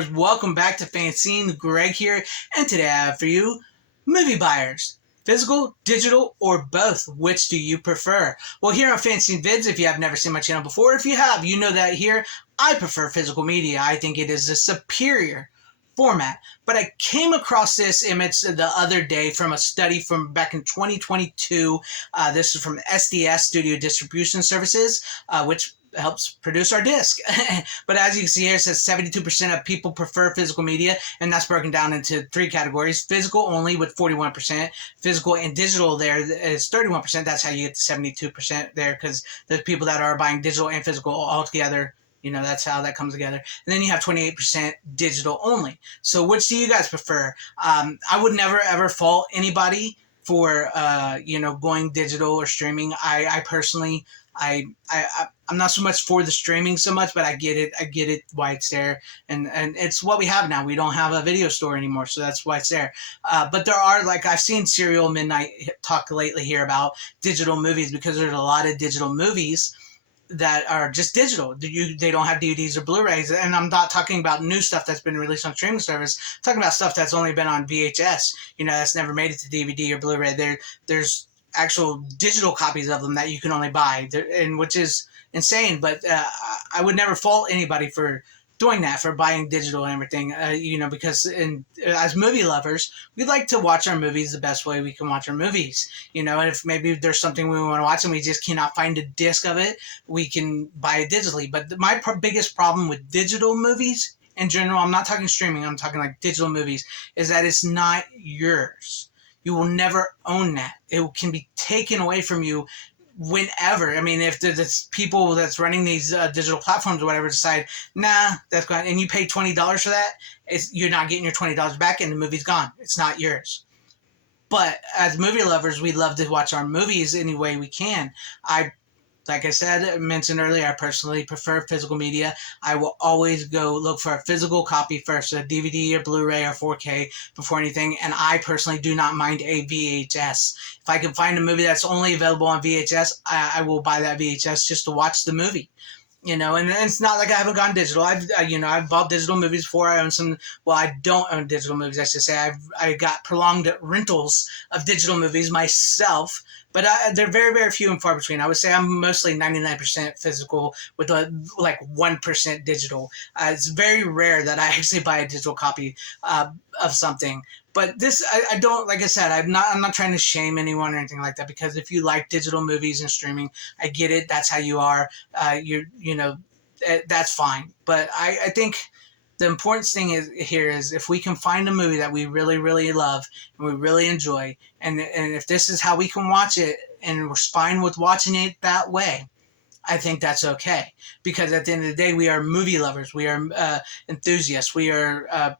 viewers, welcome back to FanZcene. Greg here, and today I have for you movie buyers. Physical, digital, or both? Which do you prefer? Well, here on FanZcene Vids, if you have never seen my channel before, if you have, you know that here I prefer physical media. I think it is a superior format. But I came across this image the other day from a study from back in 2022. This is from SDS Studio Distribution Services, which helps produce our disc. But as you can see here, it says 72% of people prefer physical media, and that's broken down into three categories. Physical only with 41%, physical and digital there is 31%. That's how you get the 72% there, because there's people that are buying digital and physical all together. You know, that's how that comes together. And then you have 28% digital only. So which do you guys prefer? I would never ever fault anybody for going digital or streaming. I personally, I'm not so much for the streaming so much, but I get it why it's there, and it's what we have now. We don't have a video store anymore, so that's why it's there. But there are, like, I've seen Serial Midnight talk lately here about digital movies, because there's a lot of digital movies that are just digital. They don't have DVDs or Blu-rays, and I'm not talking about new stuff that's been released on streaming service. I'm talking about stuff that's only been on VHS. That's never made it to DVD or Blu-ray. There's actual digital copies of them that you can only buy, and which is insane. But I would never fault anybody for doing that, for buying digital and everything, because as movie lovers, we like to watch our movies the best way we can watch our movies. And if maybe there's something we want to watch and we just cannot find a disc of it, we can buy it digitally. But my biggest problem with digital movies in general, I'm not talking streaming, I'm talking like digital movies, is that it's not yours. You will never own that. It can be taken away from you whenever. I mean, if the people that's running these digital platforms or whatever decide, nah, that's gone, and you pay $20 for that, you're not getting your $20 back, and the movie's gone. It's not yours. But as movie lovers, we love to watch our movies any way we can. Like I mentioned earlier, I personally prefer physical media. I will always go look for a physical copy first, a DVD or Blu-ray or 4K before anything. And I personally do not mind a VHS. If I can find a movie that's only available on VHS, I will buy that VHS just to watch the movie. And it's not like I haven't gone digital. I've bought digital movies before. I own some. Well, I don't own digital movies, I should say. I got prolonged rentals of digital movies myself, but they're very, very few and far between. I would say I'm mostly 99% physical with like 1% digital. It's very rare that I actually buy a digital copy of something. But this, I don't, like I said, I'm not trying to shame anyone or anything like that, because if you like digital movies and streaming, I get it. That's how you are. That's fine. But I think the important thing is if we can find a movie that we really, really love and we really enjoy, and if this is how we can watch it and we're fine with watching it that way, I think that's okay. Because at the end of the day, we are movie lovers. We are enthusiasts. We are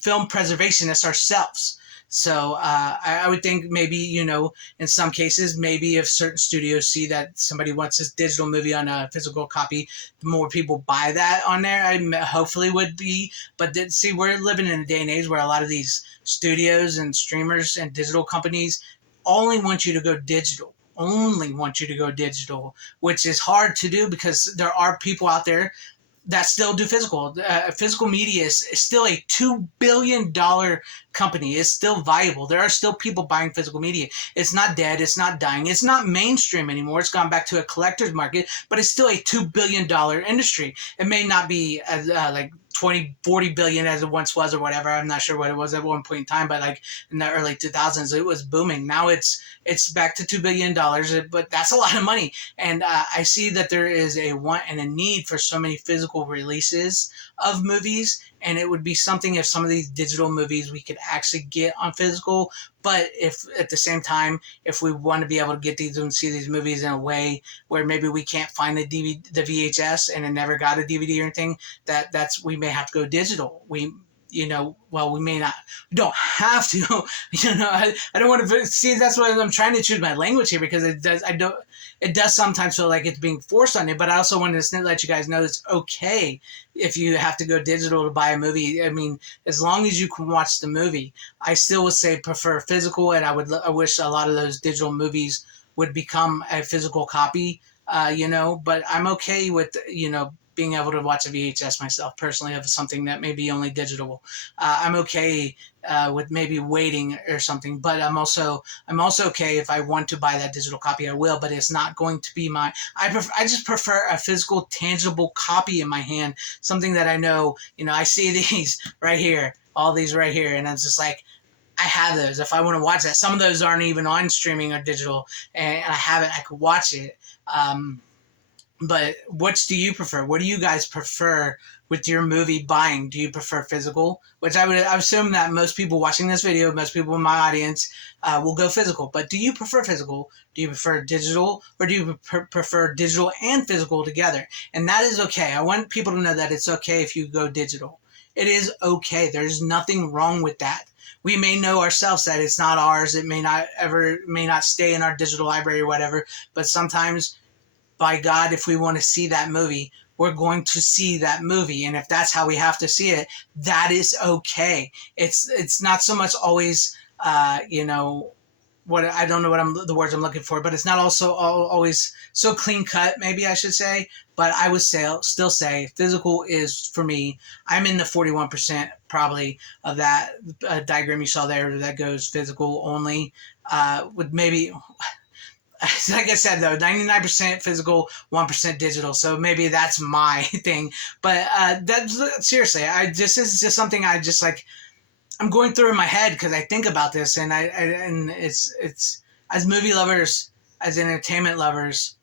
film preservationists ourselves. So I would think maybe, in some cases, maybe if certain studios see that somebody wants this digital movie on a physical copy, the more people buy that on there, hopefully would be. But see, we're living in a day and age where a lot of these studios and streamers and digital companies only want you to go digital. Which is hard to do, because there are people out there that still do physical. Physical media is still a $2 billion company. It's still viable. There are still people buying physical media. It's not dead. It's not dying. It's not mainstream anymore. It's gone back to a collector's market, but it's still a $2 billion industry. It may not be as like 20-40 billion as it once was or whatever. I'm not sure what it was at one point in time, but like in the early 2000s, it was booming. Now it's back to $2 billion, but that's a lot of money. And I see that there is a want and a need for so many physical releases of movies, and it would be something if some of these digital movies we could actually get on physical. But if at the same time, if we want to be able to get these and see these movies in a way where maybe we can't find the VHS and it never got a DVD or anything, we may have to go digital. We may not. We don't have to. I don't want to see. That's why I'm trying to choose my language here, because it does sometimes feel like it's being forced on you. But I also wanted to let you guys know it's okay if you have to go digital to buy a movie. I mean, as long as you can watch the movie. I still would say prefer physical, and I wish a lot of those digital movies would become a physical copy. But I'm okay with being able to watch a VHS myself personally of something that may be only digital. I'm okay with maybe waiting or something, but I'm also okay if I want to buy that digital copy, I will. But it's not going to be my. I just prefer a physical, tangible copy in my hand, something that I know. I see these right here, all these right here, and I'm just like, I have those. If I want to watch that, some of those aren't even on streaming or digital, and I have it. I could watch it. But which do you prefer? What do you guys prefer with your movie buying? Do you prefer physical? Which I assume that most people watching this video, most people in my audience, will go physical. But do you prefer physical? Do you prefer digital, or do you prefer digital and physical together? And that is okay. I want people to know that it's okay if you go digital. It is okay. There's nothing wrong with that. We may know ourselves that it's not ours. It may not stay in our digital library or whatever. But sometimes, by God, if we want to see that movie, we're going to see that movie. And if that's how we have to see it, that is okay. It's not so much always, what I don't know the words I'm looking for, but it's not also always so clean cut, maybe I should say. But I would still say physical is, for me, I'm in the 41% probably of that diagram you saw there that goes physical only, with maybe, like I said, though, 99% physical, 1% digital. So maybe that's my thing. But seriously, this is just something I just like. I'm going through in my head because I think about this, and and it's as movie lovers, as entertainment lovers,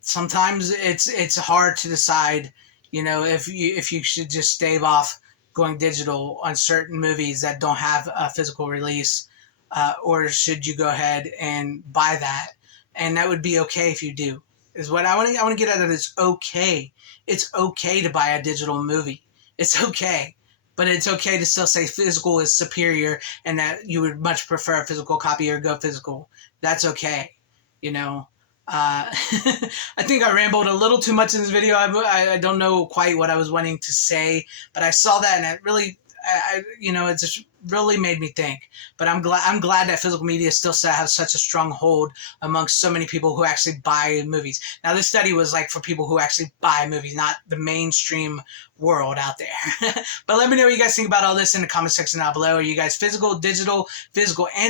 sometimes it's hard to decide, if you should just stave off going digital on certain movies that don't have a physical release, or should you go ahead and buy that, and that would be okay if you do. Is what I want to get at. That it's okay. It's okay to buy a digital movie. It's okay. But it's okay to still say physical is superior and that you would much prefer a physical copy or go physical. That's okay. I think I rambled a little too much in this video. I don't know quite what I was wanting to say, but I saw that and it really, it just really made me think. But I'm glad that physical media still has such a strong hold amongst so many people who actually buy movies. Now, this study was like for people who actually buy movies, not the mainstream world out there. But let me know what you guys think about all this in the comment section down below. Are you guys physical and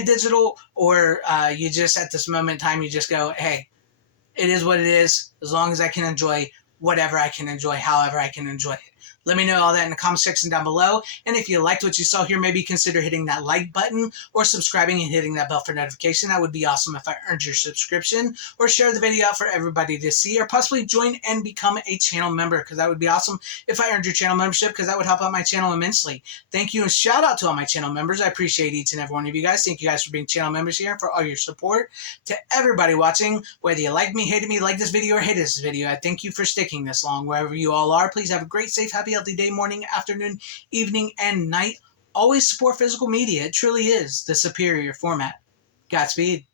digital, or you just at this moment in time you just go, hey, it is what it is, as long as I can enjoy whatever I can enjoy, however I can enjoy it. Let me know all that in the comment section down below. And if you liked what you saw here, maybe consider hitting that like button or subscribing and hitting that bell for notification. That would be awesome if I earned your subscription. Or share the video out for everybody to see, or possibly join and become a channel member, because that would be awesome if I earned your channel membership, because that would help out my channel immensely. Thank you, and shout out to all my channel members. I appreciate each and every one of you guys. Thank you guys for being channel members here and for all your support. To everybody watching, whether you like me, hated me, like this video, or hate this video, I thank you for sticking this long. Wherever you all are, please have a great, safe, happy, healthy day, morning, afternoon, evening, and night. Always support physical media. It truly is the superior format. Godspeed.